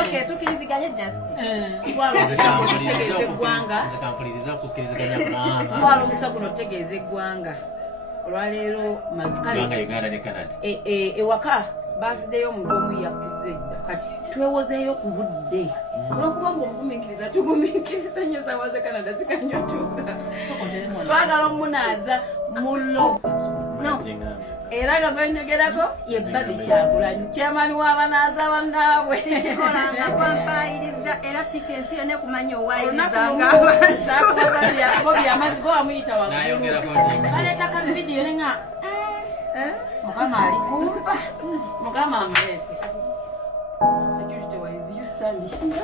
Okay, tukiriziganya just. Walo musa kuno tegeeze eggwanga. Olwaleero mazikale. Ewaka birthday y'omuntu omu yakuze kati twewozeeyo ku budde. Olw'okuba ng'okugumiikiriza tugumiikiriza nnyo ssaawa ze Canada zikanyotuka. Twagala omunaaza mulo. No. Era nga gwenyogerako ye Babie Kyagulanyi chairman w'abanaaza bannaabwe Kikolanga kwampayiriza era fifi ensi yonna ekumanya owayirizanga abantu. Bobi amazzi go amuyita waggulu. Baleetako vidiyo ne nga Mukama ali kumpa. Mukama amulese. Security wise, you stand here.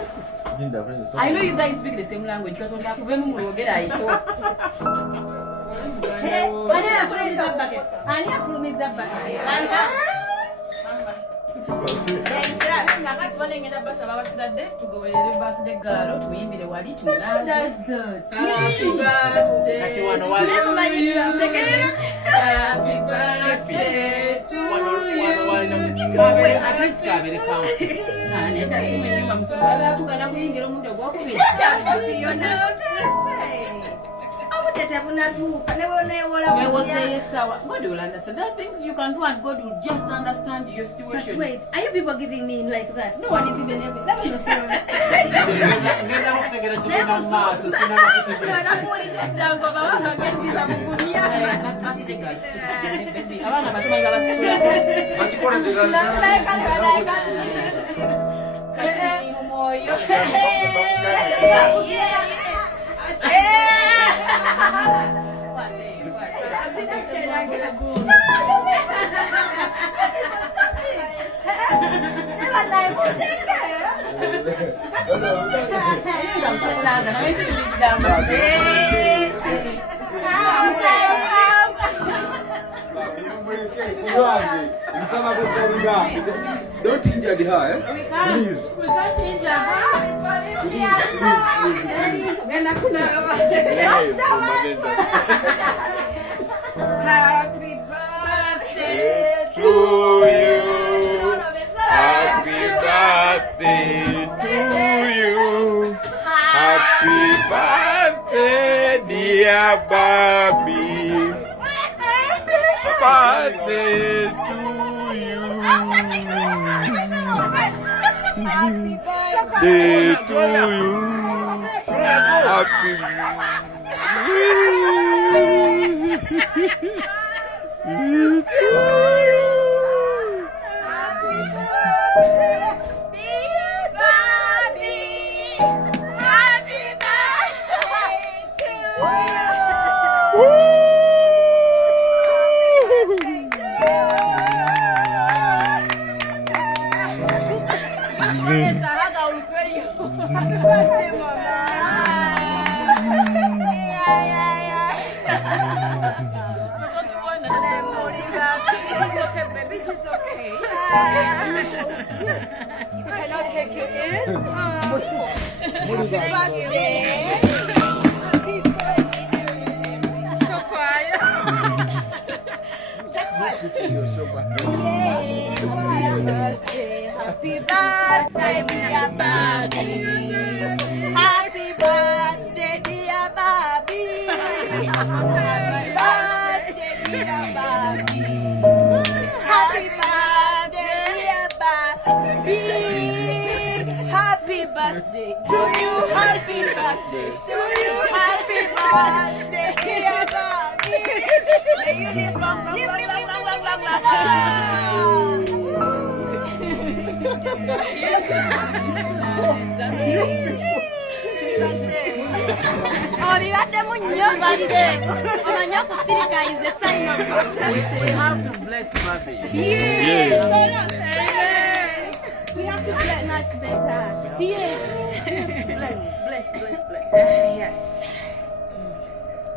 I know you guys speak the same language. Katonda akuvemu mulwogera ayito. Ani afulumiza bucket? Ani afulumiza bucket? Nakati banengenda basaba basigadde tugoberere birthday galo tuyimbire wali tunaze. Happy birthday. Kati wano wali. Happy birthday to you. At least kabere count. Nenda simu nyuma msonga tukana kuyingira omuntu ogwokubiri. God will understand. There are things you can do and God will just understand your situation. But wait, are you people giving me in like that? No one is even able. That was not Don't injure her, please. We can't injure her. Happy birthday To you. Happy birthday to you. Happy birthday, dear Babie. Birthday to you. happy Day to you. Happy Happy birthday, dear Babie. Happy birthday, dear Babie. Happy birthday, dear Babie. Happy birthday, dear Babie. Happy birthday to you. Happy birthday to you. Happy birthday, dear Babie. Obibadde mu nnyo omanya okusirika is a sign of success. We have to bless Babie. Yes. We have to bless much better. Yes. Bless. Yes.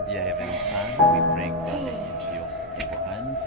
Dear Heavenly Father, we bring Babie into your able hands.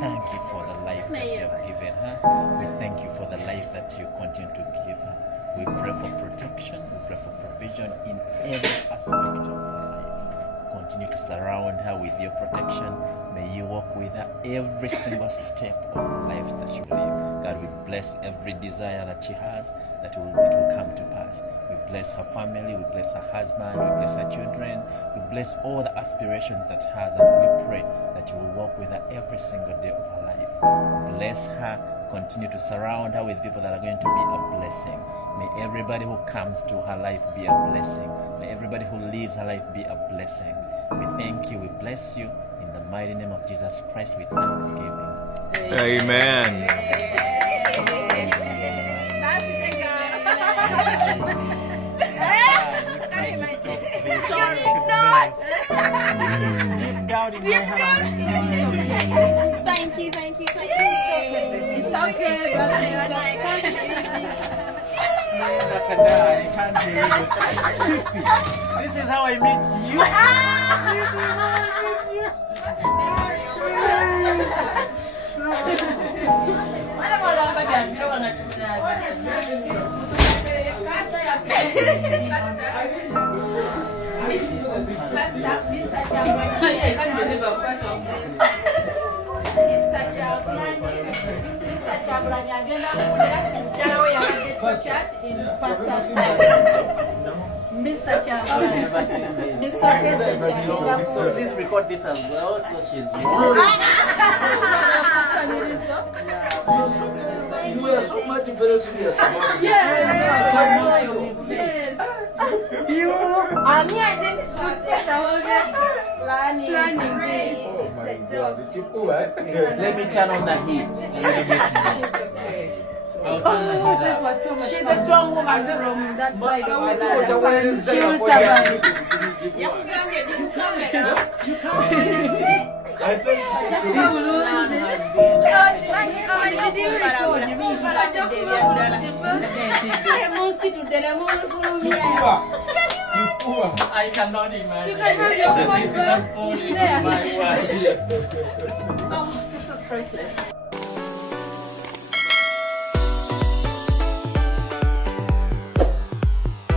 Thank you for the life that you have given her. We thank you for the life that you continue to give her. We pray for protection, we pray for provision in every aspect of her life. Continue to surround her with your protection. May you walk with her every single step of life that you live. God, we bless every desire that she has, that it will come to pass. We bless her family, we bless her husband, we bless her children, we bless all the aspirations that she has, and we pray that you will walk with her every single day of her life. Bless her, continue to surround her with people that are going to be a blessing. May everybody who comes to her life be a blessing. May everybody who lives her life be a blessing. We thank you, we bless you. In the mighty name of Jesus Christ, with thanksgiving. Amen. Sorry, not. Thank you. It's okay, This is how I meet you. Mr. Kyagulanyi agenda kuwulira kimukyala we yabadde t-shirt in Pastor's house. Mr. Kyagulanyi, Mr. President agenda So please record this as well, so she's You were so much very serious. I'm here to stay planning this. Let me turn on the heat. This was so much She's fun. a strong woman from that side of the land. She will survive. I think I cannot imagine. You can have your This is phone unfolding there. in my watch. Oh, this was priceless.